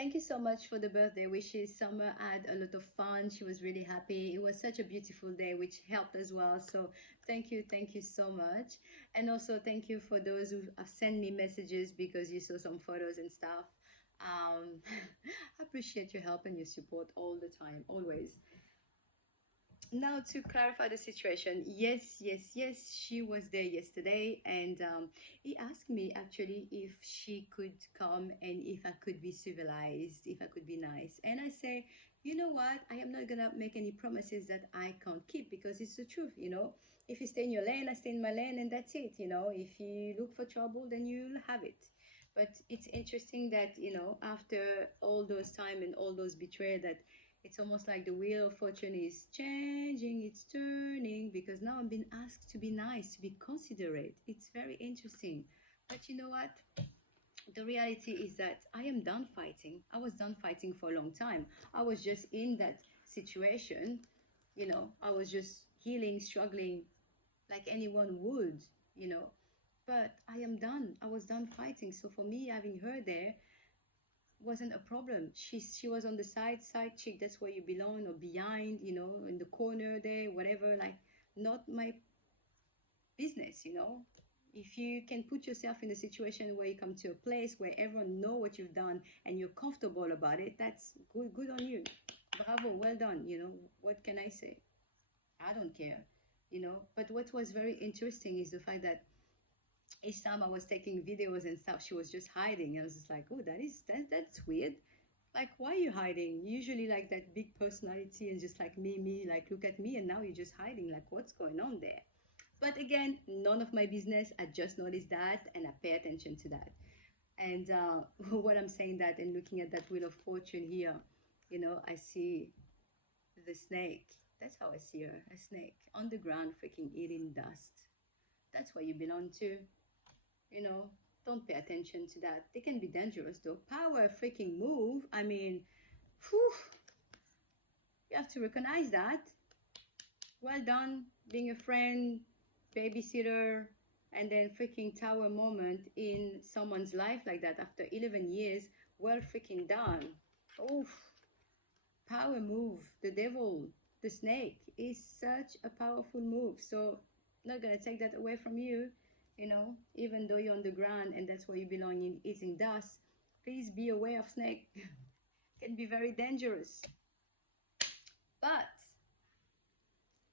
thank you so much for the birthday wishes. Summer had a lot of fun. She was really happy. It was such a beautiful day, which helped as well. So thank you so much. And also thank you for those who have sent me messages because you saw some photos and stuff. I appreciate your help and your support all the time, always. Now to clarify the situation, yes, she was there yesterday, and he asked me actually if she could come and if I could be civilized, if I could be nice. And I say, you know what, I am not gonna make any promises that I can't keep because it's the truth, you know. If you stay in your lane, I stay in my lane, and that's it, you know. If you look for trouble, then you'll have it. But it's interesting that, you know, after all those time and all those betrayal, that it's almost like the wheel of fortune is changing, it's turning because now I'm being asked to be nice, to be considerate. It's very interesting. But you know what? The reality is that I am done fighting. I was done fighting for a long time. I was just in that situation, you know, I was just healing, struggling like anyone would, you know. But I am done. I was done fighting. So for me, having her there wasn't a problem. She was on the side chick. That's where you belong, or behind, you know, in the corner there, whatever. Like, not my business, you know. If you can put yourself in a situation where you come to a place where everyone know what you've done and you're comfortable about it, that's good. Good on you. Bravo, well done. You know, what can I say? I don't care, you know. But what was very interesting is the fact that each time I was taking videos and stuff, she was just hiding. I was just like, oh, that's weird. Like, why are you hiding? Usually like that big personality and just like me, like look at me, and now you're just hiding. Like, what's going on there? But again, none of my business. I just noticed that and I pay attention to that. And what I'm saying that and looking at that wheel of fortune here, you know, I see the snake. That's how I see her, a snake on the ground, freaking eating dust. That's where you belong to, you know. Don't pay attention to that. They can be dangerous though. Power freaking move. I mean, whew, you have to recognize that. Well done being a friend, babysitter, and then freaking tower moment in someone's life like that after 11 years. Well freaking done. Oof. Power move. The devil, the snake is such a powerful move. So not gonna take that away from you, you know, even though you're on the ground and that's where you belong in eating dust. Please be aware of snake. Can be very dangerous. But,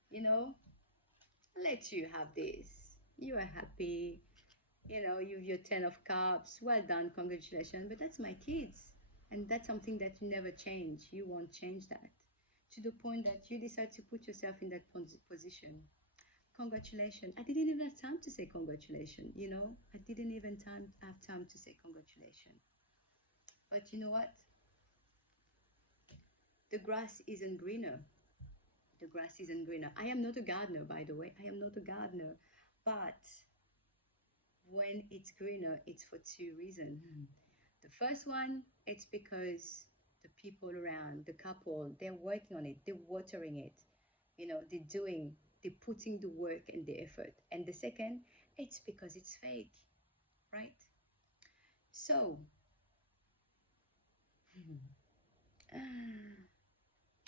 you know, let you have this. You are happy. You know, you've your 10 of cups. Well done, congratulations. But that's my kids. And that's something that you never change. You won't change that. To the point that you decide to put yourself in that position. Congratulations. I didn't even have time to say congratulations, you know. I didn't even have time to say congratulations. But you know what? The grass isn't greener. The grass isn't greener. I am not a gardener, by the way. I am not a gardener. But when it's greener, it's for two reasons. The first one, it's because the people around, the couple, they're working on it, they're watering it, you know, they're putting the work and the effort. And the second, it's because it's fake, right? So,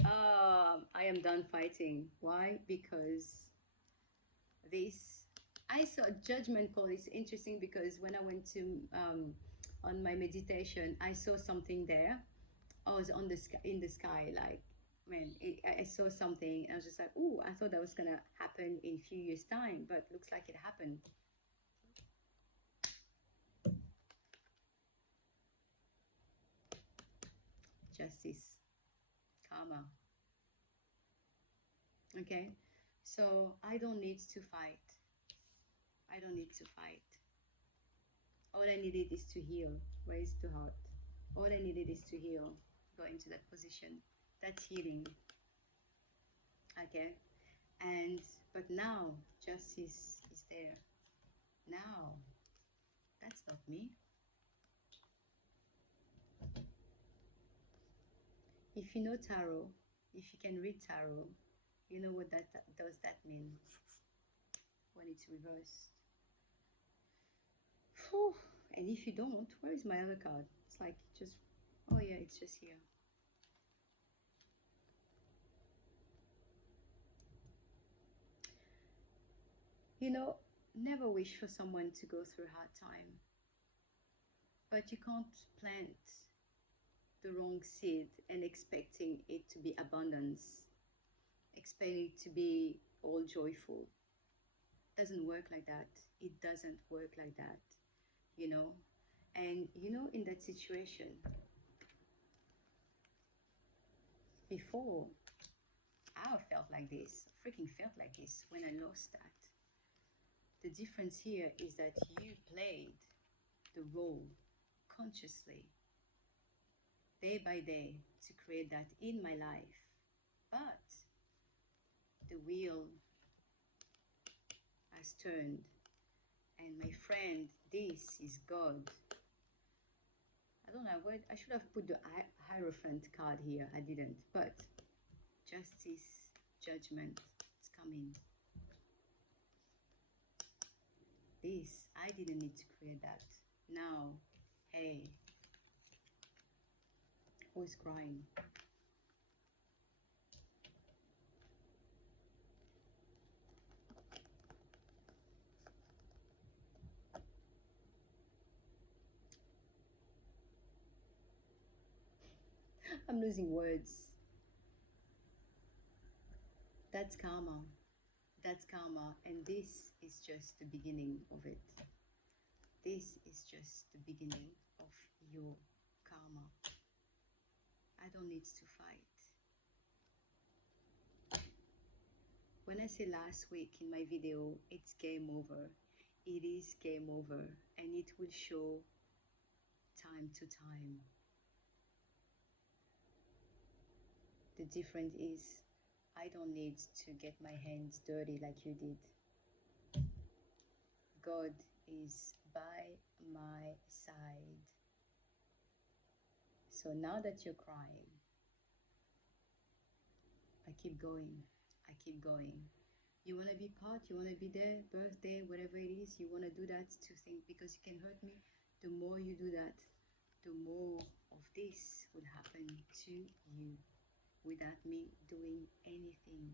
I am done fighting. Why? Because this, I saw a judgment call. It's interesting because when I went to on my meditation, I saw something there. I was on the sky, in the sky, like, man, I saw something. And I was just like, oh, I thought that was gonna happen in a few years' time, but looks like it happened. Justice, karma. Okay, so I don't need to fight. I don't need to fight. All I needed is to heal. Raise the heart. All I needed is to heal. Go into that position. That's healing. Okay, and but now justice is there. Now that's not me. If you know tarot, if you can read tarot, you know what that does that mean when it's reversed. Whew. And if you don't, where is my other card? It's like just Oh yeah, it's just here. You know, never wish for someone to go through a hard time, but you can't plant the wrong seed and expecting it to be abundance, expecting it to be all joyful. Doesn't work like that. It doesn't work like that, you know. And you know, in that situation, before I felt like this, freaking felt like this when I lost that. The difference here is that you played the role consciously, day by day, to create that in my life. But the wheel has turned, and my friend, this is God. I don't know what I should have put the Hierophant card here. I didn't, but justice, judgment, it's coming. This, I didn't need to create that. Now, hey, who's crying? I'm losing words. That's karma. That's karma. And this is just the beginning of it. This is just the beginning of your karma. I don't need to fight. When I say last week in my video, it's game over. It is game over, and it will show time to time. The difference is I don't need to get my hands dirty like you did. God is by my side. So now that you're crying, I keep going. I keep going. You want to be part, you want to be there, birthday, whatever it is, you want to do that to think because you can hurt me. The more you do that, the more of this would happen to you without me doing anything.